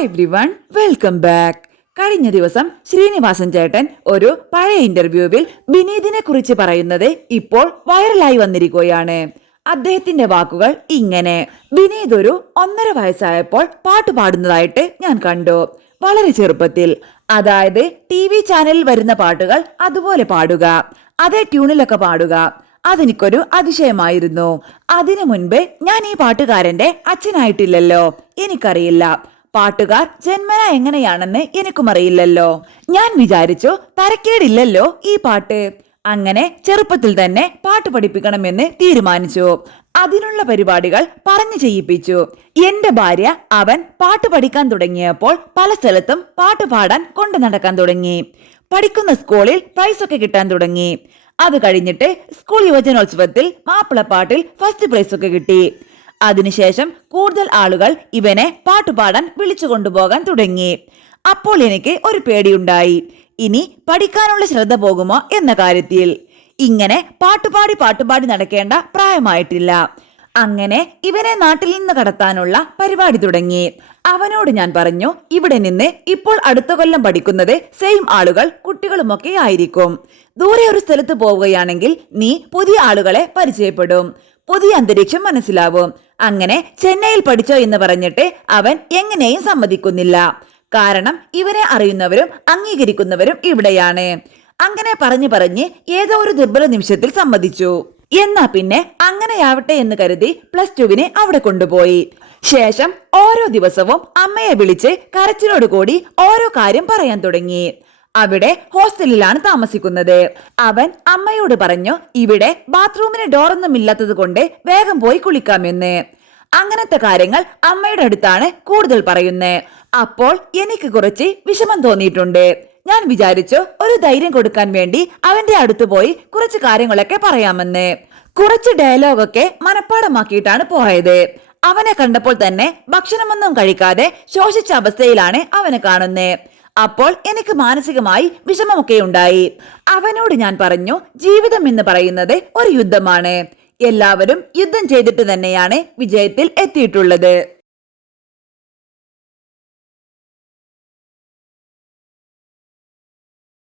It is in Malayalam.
Hi everyone, welcome back. കഴിഞ്ഞ ദിവസം ശ്രീനിവാസൻ ചേട്ടൻ ഒരു പഴയ ഇന്റർവ്യൂവിൽ വിനീതിനെ കുറിച്ച് പറയുന്നത് ഇപ്പോൾ വൈറലായി വന്നിരിക്കുകയാണ്. അദ്ദേഹത്തിന്റെ വാക്കുകൾ ഇങ്ങനെ: വിനീത് ഒരു 1.5 വയസ്സായപ്പോൾ പാട്ട് പാടുന്നതായിട്ട് ഞാൻ കണ്ടു. വളരെ ചെറുപ്പത്തിൽ, അതായത് TV ചാനലിൽ വരുന്ന പാട്ടുകൾ അതുപോലെ പാടുക, അതേ ട്യൂണിലൊക്കെ പാടുക. അതെനിക്കൊരു അതിശയമായിരുന്നു. അതിനു മുൻപ് ഞാൻ ഈ പാട്ടുകാരന്റെ അച്ഛനായിട്ടില്ലല്ലോ, എനിക്കറിയില്ല. പാട്ടുകാർ ജന്മന എങ്ങനെയാണെന്ന് എനിക്കും അറിയില്ലല്ലോ. ഞാൻ വിചാരിച്ചു തരക്കേടില്ലല്ലോ ഈ പാട്ട്. അങ്ങനെ ചെറുപ്പത്തിൽ തന്നെ പാട്ട് പഠിപ്പിക്കണമെന്ന് തീരുമാനിച്ചു. അതിനുള്ള പരിപാടികൾ പറഞ്ഞു ചെയ്യിപ്പിച്ചു. എന്റെ ഭാര്യ അവൻ പാട്ട് പഠിക്കാൻ തുടങ്ങിയപ്പോൾ പല സ്ഥലത്തും പാട്ട് പാടാൻ കൊണ്ടു നടക്കാൻ തുടങ്ങി. പഠിക്കുന്ന സ്കൂളിൽ പ്രൈസൊക്കെ കിട്ടാൻ തുടങ്ങി. അത് കഴിഞ്ഞിട്ട് സ്കൂൾ യുവജനോത്സവത്തിൽ മാപ്പിളപ്പാട്ടിൽ ഫസ്റ്റ് പ്രൈസ് ഒക്കെ കിട്ടി. അതിനുശേഷം കൂടുതൽ ആളുകൾ ഇവനെ പാട്ടുപാടാൻ വിളിച്ചു കൊണ്ടുപോകാൻ തുടങ്ങി. അപ്പോൾ എനിക്ക് ഒരു പേടിയുണ്ടായി, ഇനി പഠിക്കാനുള്ള ശ്രദ്ധ പോകുമോ എന്ന കാര്യത്തിൽ. ഇങ്ങനെ പാട്ടുപാടി നടക്കേണ്ട പ്രായമായിട്ടില്ല. അങ്ങനെ ഇവനെ നാട്ടിൽ നിന്ന് കടത്താനുള്ള പരിപാടി തുടങ്ങി. അവനോട് ഞാൻ പറഞ്ഞു, ഇവിടെ നിന്ന് ഇപ്പോൾ അടുത്ത കൊല്ലം പഠിക്കുന്നത് സെയിം ആളുകൾ കുട്ടികളുമൊക്കെ ആയിരിക്കും. ദൂരെ ഒരു സ്ഥലത്ത് പോവുകയാണെങ്കിൽ നീ പുതിയ ആളുകളെ പരിചയപ്പെടും, പുതിയ അന്തരീക്ഷം മനസ്സിലാവും. അങ്ങനെ ചെന്നൈയിൽ പഠിച്ചോ എന്ന് പറഞ്ഞിട്ട് അവൻ എങ്ങനെയും സമ്മതിക്കുന്നില്ല. കാരണം ഇവരെ അറിയുന്നവരും അംഗീകരിക്കുന്നവരും ഇവിടെയാണ്. അങ്ങനെ പറഞ്ഞ് ഏതോ ഒരു ദുർബല നിമിഷത്തിൽ സമ്മതിച്ചു. എന്നാ പിന്നെ അങ്ങനെയാവട്ടെ എന്ന് കരുതി +2 അവിടെ കൊണ്ടുപോയി. ശേഷം ഓരോ ദിവസവും അമ്മയെ വിളിച്ച് കരച്ചിലോട് കൂടി ഓരോ കാര്യം പറയാൻ തുടങ്ങി. അവിടെ ഹോസ്റ്റലിലാണ് താമസിക്കുന്നത്. അവൻ അമ്മയോട് പറഞ്ഞു, ഇവിടെ ബാത്റൂമിന് ഡോറൊന്നും ഇല്ലാത്തത് കൊണ്ട് വേഗം പോയി കുളിക്കാമെന്ന്. അങ്ങനത്തെ കാര്യങ്ങൾ അമ്മയുടെ അടുത്താണ് കൂടുതൽ പറയുന്നത്. അപ്പോൾ എനിക്ക് കുറച്ച് വിഷമം തോന്നിയിട്ടുണ്ട്. ഞാൻ വിചാരിച്ചു ഒരു ധൈര്യം കൊടുക്കാൻ വേണ്ടി അവന്റെ അടുത്ത് പോയി കുറച്ച് കാര്യങ്ങളൊക്കെ പറയാമെന്ന്. കുറച്ച് ഡയലോഗൊക്കെ മനപ്പാടമാക്കിയിട്ടാണ് പോയത്. അവനെ കണ്ടപ്പോൾ തന്നെ ഭക്ഷണമൊന്നും കഴിക്കാതെ ശോഷിച്ച അവസ്ഥയിലാണ് അവനെ കാണുന്നത്. അപ്പോൾ എനിക്ക് മാനസികമായി വിഷമമൊക്കെ ഉണ്ടായി. അവനോട് ഞാൻ പറഞ്ഞു, ജീവിതം എന്ന് പറയുന്നത് ഒരു യുദ്ധമാണ്. എല്ലാവരും യുദ്ധം ചെയ്തിട്ട് തന്നെയാണ് വിജയത്തിൽ എത്തിയിട്ടുള്ളത്.